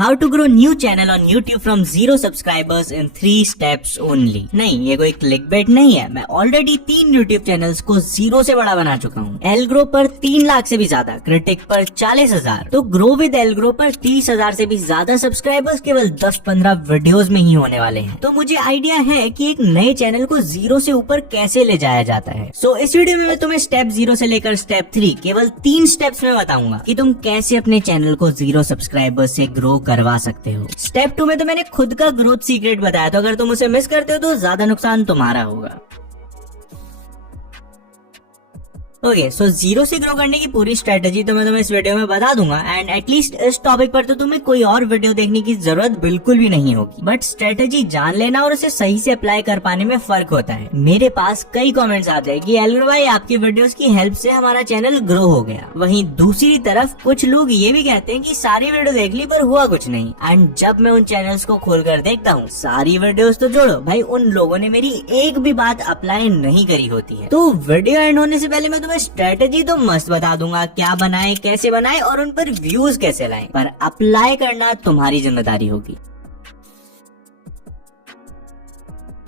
How to grow new channel on YouTube from 0 subscribers in 3 steps only. नहीं, ये कोई clickbait नहीं है। मैं ऑलरेडी 3 यूट्यूब चैनल्स को 0 से बड़ा बना चुका हूँ। एलग्रो पर 3 लाख से भी ज्यादा, क्रिटिक पर 40,000, तो ग्रो विद एलग्रो पर 30,000 से भी ज्यादा सब्सक्राइबर्स केवल 10-15 वीडियोस में ही होने वाले हैं। तो मुझे आइडिया है कि एक नए चैनल को 0 से ऊपर कैसे ले जाया जाता है। सो इस वीडियो में मैं तुम्हें स्टेप 0 से लेकर स्टेप 3 केवल 3 स्टेप्स में बताऊंगा कि तुम कैसे अपने चैनल को 0 सब्सक्राइबर्स से ग्रो करवा सकते हो। स्टेप 2 में तो मैंने खुद का ग्रोथ सीक्रेट बताया, तो अगर तुम उसे मिस करते हो तो ज्यादा नुकसान तुम्हारा होगा। ओके, सो 0 से ग्रो करने की पूरी स्ट्रेटेजी तो मैं तुम्हें इस वीडियो में बता दूंगा एंड एटलीस्ट इस टॉपिक पर तो तुम्हें कोई और वीडियो देखने की जरूरत बिल्कुल भी नहीं होगी। बट स्ट्रेटेजी जान लेना और उसे सही से अप्लाई कर पाने में फर्क होता है। मेरे पास कई कमेंट्स आते हैं कि एलग्रो भाई आपकी वीडियोस की हेल्प से हमारा चैनल ग्रो हो गया। वहीं दूसरी तरफ कुछ लोग ये भी कहते हैं कि सारी वीडियो देख ली पर हुआ कुछ नहीं। एंड जब मैं उन चैनल्स को खोल कर देखता हूँ, सारी वीडियोस तो छोड़ो भाई, उन लोगों ने मेरी एक भी बात अप्लाई नहीं करी होती है। तो वीडियो एंड होने से पहले मैं स्ट्रेटेजी तो मस्त बता दूंगा, क्या बनाए, कैसे बनाए और उन पर व्यूज कैसे लाएं, पर अप्लाई करना तुम्हारी जिम्मेदारी होगी।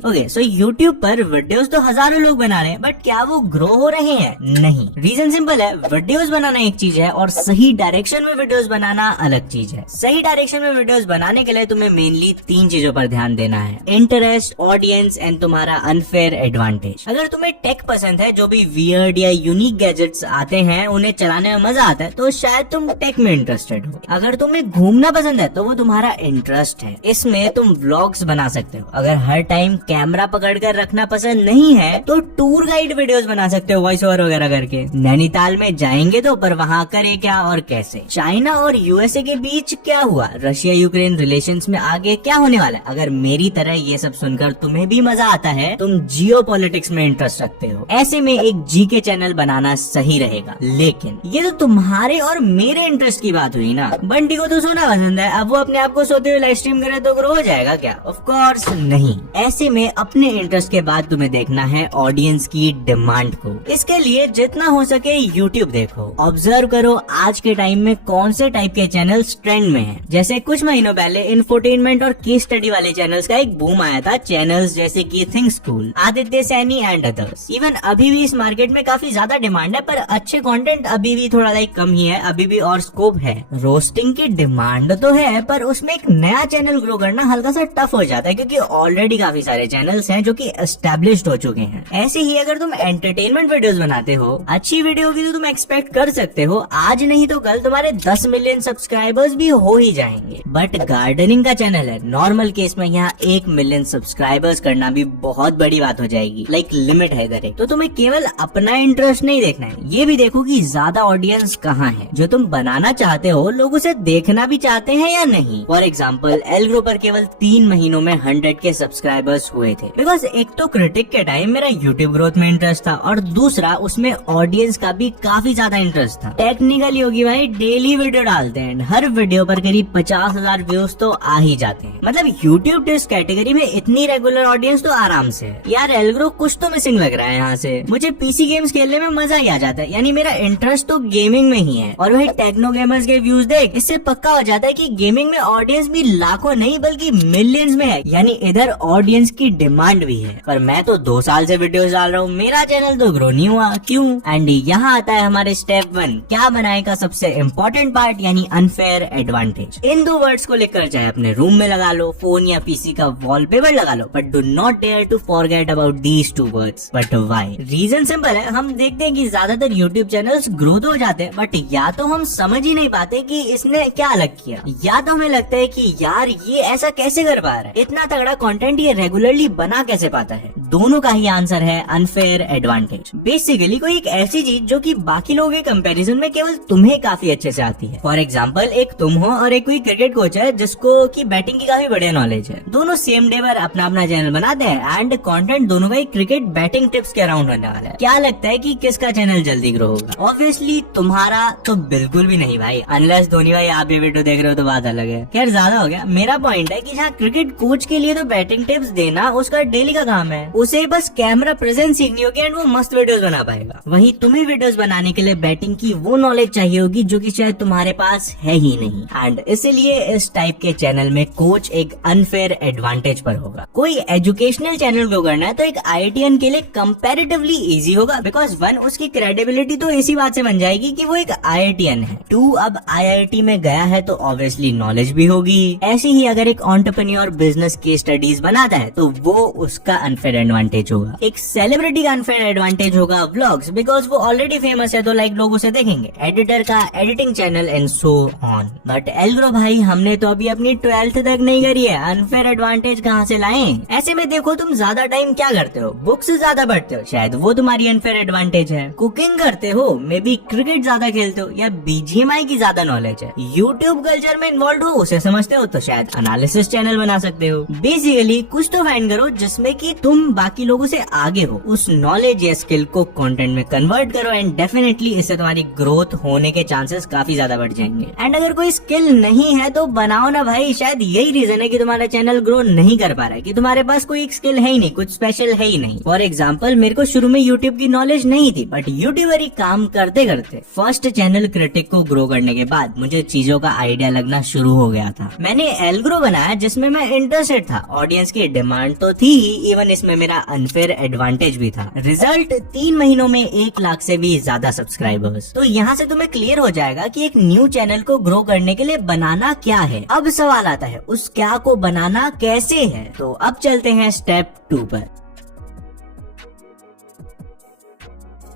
ओके, सो YouTube पर वीडियोस तो हजारों लोग बना रहे हैं, बट क्या वो ग्रो हो रहे हैं? नहीं। रीजन सिंपल है, वीडियोस बनाना एक चीज है और सही डायरेक्शन में वीडियोस बनाना अलग चीज है। सही डायरेक्शन में वीडियोस बनाने के लिए तुम्हें मेनली 3 चीजों पर ध्यान देना है: इंटरेस्ट, ऑडियंस एंड तुम्हारा अनफेयर एडवांटेज। अगर तुम्हें टेक पसंद है, जो भी वियर्ड या यूनिक गैजेट्स आते हैं उन्हें चलाने में मजा आता है, तो शायद तुम टेक में इंटरेस्टेड हो। अगर तुम्हें घूमना पसंद है तो वो तुम्हारा इंटरेस्ट है, इसमें तुम व्लॉग्स बना सकते हो। अगर हर टाइम कैमरा पकड़कर रखना पसंद नहीं है तो टूर गाइड वीडियोस बना सकते हो, वॉइस ओवर वगैरह करके। नैनीताल में जाएंगे तो पर वहाँ करे क्या और कैसे? चाइना और यूएसए के बीच क्या हुआ? रशिया यूक्रेन रिलेशंस में आगे क्या होने वाला है? अगर मेरी तरह ये सब सुनकर तुम्हें भी मजा आता है, तुम जियोपॉलिटिक्स में इंटरेस्ट रखते हो, ऐसे में एक जीके चैनल बनाना सही रहेगा। लेकिन ये तो तुम्हारे और मेरे इंटरेस्ट की बात हुई ना। बंटी को तो सोना पसंद है, अब वो अपने आप को सोते हुए लाइव स्ट्रीम करे तो ग्रो हो जाएगा क्या? ऑफ कोर्स नहीं। ऐसे में अपने इंटरेस्ट के बाद तुम्हें देखना है ऑडियंस की डिमांड को। इसके लिए जितना हो सके यूट्यूब देखो, ऑब्जर्व करो आज के टाइम में कौन से टाइप के चैनल्स ट्रेंड में हैं। जैसे कुछ महीनों पहले इंफोटेनमेंट और केस स्टडी वाले चैनल्स का एक बूम आया था। चैनल्स जैसे कि think school, Aditya Saini and others. Even अभी भी इस मार्केट में काफी ज्यादा डिमांड है, पर अच्छे कंटेंट अभी भी थोड़ा कम ही है, अभी भी और स्कोप है। रोस्टिंग की डिमांड तो है, पर उसमें एक नया चैनल ग्रो करना हल्का सा टफ हो जाता है, क्योंकि ऑलरेडी काफी सारे चैनल्स हैं जो कि एस्टेब्लिश्ड हो चुके हैं। ऐसे ही अगर तुम एंटरटेनमेंट वीडियोस बनाते हो, अच्छी वीडियो की तो तुम एक्सपेक्ट कर सकते हो आज नहीं तो कल तुम्हारे 10 मिलियन सब्सक्राइबर्स भी हो ही जाएंगे। बट गार्डनिंग का चैनल है, नॉर्मल केस में यहाँ 1 मिलियन सब्सक्राइबर्स करना भी बहुत बड़ी बात हो जाएगी। लिमिट है इधर। तो तुम्हें केवल अपना इंटरेस्ट नहीं देखना है, ये भी देखो कि ज्यादा ऑडियंस कहाँ है। जो तुम बनाना चाहते हो लोग उसे देखना भी चाहते हैं या नहीं। फॉर एग्जाम्पल, एलग्रो पर केवल 3 महीनों में 100 के सब्सक्राइबर्स हुए थे। बिकॉज एक तो क्रिटिक के टाइम मेरा यूट्यूब ग्रोथ में इंटरेस्ट था और दूसरा उसमें ऑडियंस का भी काफी ज्यादा इंटरेस्ट था। टेक्निकल योगी भाई डेली वीडियो डालते हैं, हर वीडियो पर करीब 50,000 व्यूज तो आ ही जाते हैं। मतलब यूट्यूब टेस्ट कैटेगरी में इतनी रेगुलर ऑडियंस तो आराम से है। यार एलग्रो कुछ तो मिसिंग लग रहा है यहाँ से। मुझे पीसी गेम्स खेलने में मजा ही आ जाता है, यानी मेरा इंटरेस्ट तो गेमिंग में ही है। और वही टेक्नो गेमर्स के व्यूज देख, इससे पक्का हो जाता है कि गेमिंग में ऑडियंस भी लाखों नहीं बल्कि मिलियंस में है, यानी इधर ऑडियंस की डिमांड भी है। पर मैं तो 2 साल से वीडियोस डाल रहा हूँ, मेरा चैनल तो ग्रो नहीं हुआ, क्यों? एंड यहाँ आता है हमारे स्टेप 1 क्या बनाए का सबसे इम्पोर्टेंट पार्ट, यानी अनफेयर एडवांटेज। इन 2 वर्ड्स को लेकर चाहे अपने रूम में लगा लो, फोन या पीसी का वॉलपेपर लगा लो, but do not dare to forget about these 2 words. But why? Reason simple है, हम देखते हैं कि ज्यादातर यूट्यूब चैनल्स ग्रो तो हो जाते हैं, बट या तो हम समझ ही नहीं पाते कि इसने क्या अलग किया, या तो हमें लगता है कि यार ये ऐसा कैसे कर पा रहा है, इतना तगड़ा कंटेंट ये रेगुलरली बना कैसे पाता है। दोनों का ही आंसर है अनफेयर एडवांटेज। बेसिकली कोई एक ऐसी चीज जो कि बाकी लोगों के कंपैरिजन में केवल तुम्हें काफी अच्छे से आती है। फॉर एग्जांपल, एक तुम हो और एक कोई क्रिकेट कोच है जिसको की बैटिंग की काफी बढ़िया नॉलेज है। दोनों सेम डे पर अपना अपना चैनल बनाते हैं एंड कंटेंट दोनों का ही क्रिकेट बैटिंग टिप्स के अराउंड होने वाला है। क्या लगता है कि किसका चैनल जल्दी ग्रो होगा? ऑब्वियसली तुम्हारा तो बिल्कुल भी नहीं भाई, अनलेस धोनी भाई आप ये वीडियो देख रहे हो तो बात अलग है। खैर ज्यादा हो गया। मेरा पॉइंट है कि जहाँ क्रिकेट कोच के लिए तो बैटिंग टिप्स देना उसका डेली का काम है, उसे बस कैमरा प्रेजेंस सीखनी होगी एंड वो मस्त वीडियोस बना पाएगा। वहीं तुम्हें वीडियोस बनाने के लिए बैटिंग की वो नॉलेज चाहिए होगी जो कि शायद तुम्हारे पास है ही नहीं। एंड इसीलिए इस टाइप के चैनल में कोच एक अनफेयर एडवांटेज पर होगा। कोई एजुकेशनल चैनल ग्रो करना है तो एक IITian के लिए कंपैरेटिवली इजी होगा, बिकॉज 1 उसकी क्रेडिबिलिटी तो इसी बात से बन जाएगी कि वो एक IITian है। 2 अब IIT में गया है तो ऑब्वियसली नॉलेज भी होगी। ऐसे ही अगर एक एंटरप्रेन्योर बिजनेस की स्टडीज बनाता है तो वो उसका अनफेयर एडवांटेज होगा। एक सेलिब्रिटी का अनफेयर एडवांटेज होगा व्लॉग्स, बिकॉज वो ऑलरेडी फेमस है तो लाइक लोग उसे देखेंगे। एडिटर का editing channel and so on. But Algrow भाई, हमने तो अभी अपनी 12th तक नहीं करी है, अनफेयर एडवांटेज कहाँ से लाएं? ऐसे में देखो, तुम ज्यादा टाइम क्या करते हो? बुक्स ज्यादा पढ़ते हो, शायद वो तुम्हारी अनफेयर एडवांटेज है। कुकिंग करते हो, मे बी क्रिकेट ज्यादा खेलते हो, या BGMI की ज्यादा नॉलेज है। यूट्यूब कल्चर में इन्वॉल्व हो, उसे समझते हो, तो शायद एनालिसिस चैनल बना सकते हो। बेसिकली कुछ तो फाइंड करो जिसमें कि तुम बाकी लोगों से आगे हो। उस नॉलेज या स्किल को कंटेंट में कन्वर्ट करो एंड डेफिनेटली इससे तुम्हारी ग्रोथ होने के चांसेस काफी ज्यादा बढ़ जाएंगे। एंड अगर कोई स्किल नहीं है तो बनाओ ना भाई। शायद यही रीजन है कि तुम्हारा चैनल ग्रो नहीं कर पा रहा है, कि तुम्हारे पास कोई एक स्किल है ही नहीं, कुछ स्पेशल है ही नहीं। फॉर एग्जाम्पल, मेरे को शुरू में यूट्यूब की नॉलेज नहीं थी, बट यूट्यूबर ही काम करते करते फर्स्ट चैनल क्रिटिक को ग्रो करने के बाद मुझे चीजों का आइडिया लगना शुरू हो गया था। मैंने एल्ग्रो बनाया जिसमें मैं इंटरेस्टेड था, ऑडियंस की डिमांड तो थी ही, इवन इसमें मेरा अनफेयर एडवांटेज भी था। रिजल्ट 3 महीनों में 1 लाख से भी ज्यादा सब्सक्राइबर्स। तो यहाँ से तुम्हें क्लियर हो जाएगा कि एक न्यू चैनल को ग्रो करने के लिए बनाना क्या है। अब सवाल आता है, उस क्या को बनाना कैसे है? तो अब चलते हैं स्टेप 2 पर।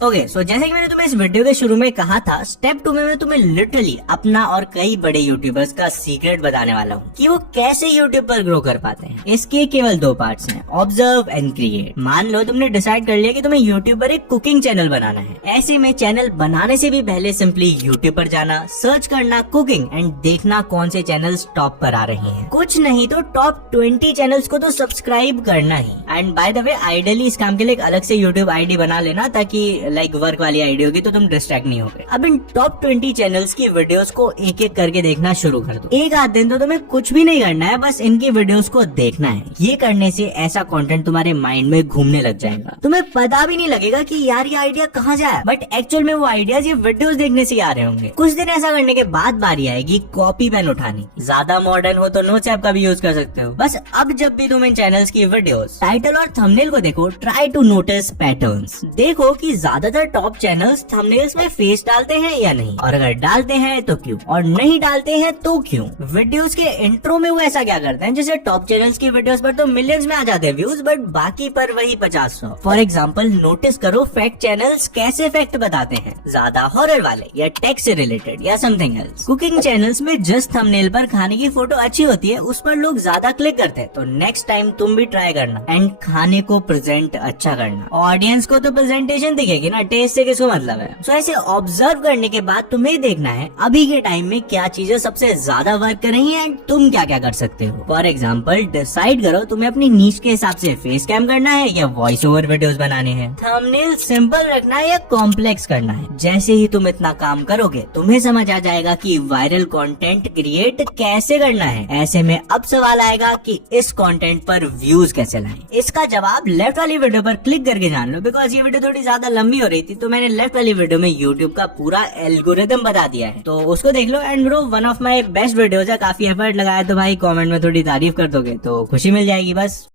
ओके, सो जैसे कि मैंने तुम्हें इस वीडियो के शुरू में कहा था, स्टेप 2 में मैं तुम्हें लिटरली अपना और कई बड़े यूट्यूबर्स का सीक्रेट बताने वाला हूँ कि वो कैसे यूट्यूब पर ग्रो कर पाते हैं। इसके केवल 2 पार्ट्स हैं, ऑब्जर्व एंड क्रिएट। मान लो तुमने डिसाइड कर लिया कि तुम्हें यूट्यूब पर एक कुकिंग चैनल बनाना है। ऐसे में चैनल बनाने से भी पहले सिंपली यूट्यूब पर जाना, सर्च करना कुकिंग एंड देखना कौन से चैनल्स टॉप पर आ रहे हैं। कुछ नहीं तो टॉप 20 चैनल्स को तो सब्सक्राइब करना ही। And by the way, ideally इस काम के लिए एक अलग से यूट्यूब ID बना लेना, ताकि लाइक वर्क वाली आईडी होगी तो तुम डिस्ट्रैक्ट नहीं होगे। अब इन टॉप 20 चैनल्स की वीडियोस को एक एक करके देखना शुरू कर दो। एक आध दिन तो तुम्हें कुछ भी नहीं करना है, बस इनकी वीडियोस को देखना है। ये करने से ऐसा कंटेंट तुम्हारे माइंड में घूमने लग जाएगा, तुम्हें पता भी नहीं लगेगा कि यार ये आइडिया कहाँ जाए, बट एक्चुअल में वो आइडियाज ये वीडियोस देखने से आ रहे होंगे। कुछ दिन ऐसा करने के बाद बारी आएगी कॉपी पेन उठाने। ज्यादा मॉडर्न हो तो नोट्स ऐप का भी यूज कर सकते हो। बस अब जब भी तुम इन चैनल्स की वीडियोस टाइटल और थंबनेल को देखो, ट्राई टू नोटिस पैटर्न्स। देखो कि ज्यादातर टॉप चैनल्स थंबनेल्स में फेस डालते हैं या नहीं, और अगर डालते हैं तो क्यों, और नहीं डालते हैं तो क्यों। वीडियोस के इंट्रो में वो ऐसा क्या करते हैं, जैसे टॉप चैनल्स की वीडियोस पर तो मिलियंस में आ जाते हैं व्यूज, बट बाकी पर वही 50-100। फॉर एग्जाम्पल, नोटिस करो फैक्ट चैनल्स कैसे फैक्ट बताते हैं, ज्यादा हॉरर वाले या टेक से रिलेटेड या समथिंग एल्स। कुकिंग चैनल्स में जस्ट थंबनेल पर खाने की फोटो अच्छी होती है, उस पर लोग ज्यादा क्लिक करते हैं। तो नेक्स्ट टाइम तुम भी ट्राई करना एंड खाने को प्रेजेंट अच्छा करना। ऑडियंस को तो प्रेजेंटेशन दिखेगी ना, टेस्ट से किसको मतलब है। सो ऐसे ऑब्जर्व करने के बाद तुम्हें देखना है अभी के टाइम में क्या चीजें सबसे ज्यादा वर्क कर रही हैं एंड तुम क्या क्या कर सकते हो। फॉर एग्जाम्पल, डिसाइड करो तुम्हें अपनी नीश के हिसाब से फेस कैम करना है या वॉइस ओवर वीडियोस बनाने हैं, थंबनेल सिंपल रखना है या कॉम्प्लेक्स करना है। जैसे ही तुम इतना काम करोगे तुम्हें समझ आ जाएगा कि वायरल कंटेंट क्रिएट कैसे करना है। ऐसे में अब सवाल आएगा कि इस कंटेंट पर व्यूज कैसे लाएं। इसका जवाब लेफ्ट वाली वीडियो पर क्लिक करके जान लो, बिकॉज ये वीडियो थोड़ी ज्यादा लंबी हो रही थी तो मैंने लेफ्ट वाली वीडियो में यूट्यूब का पूरा एल्गोरिदम बता दिया है, तो उसको देख लो। And bro, one of my best videos है, काफी एफर्ट लगाया, तो भाई कमेंट में थोड़ी तारीफ कर दोगे तो खुशी मिल जाएगी बस।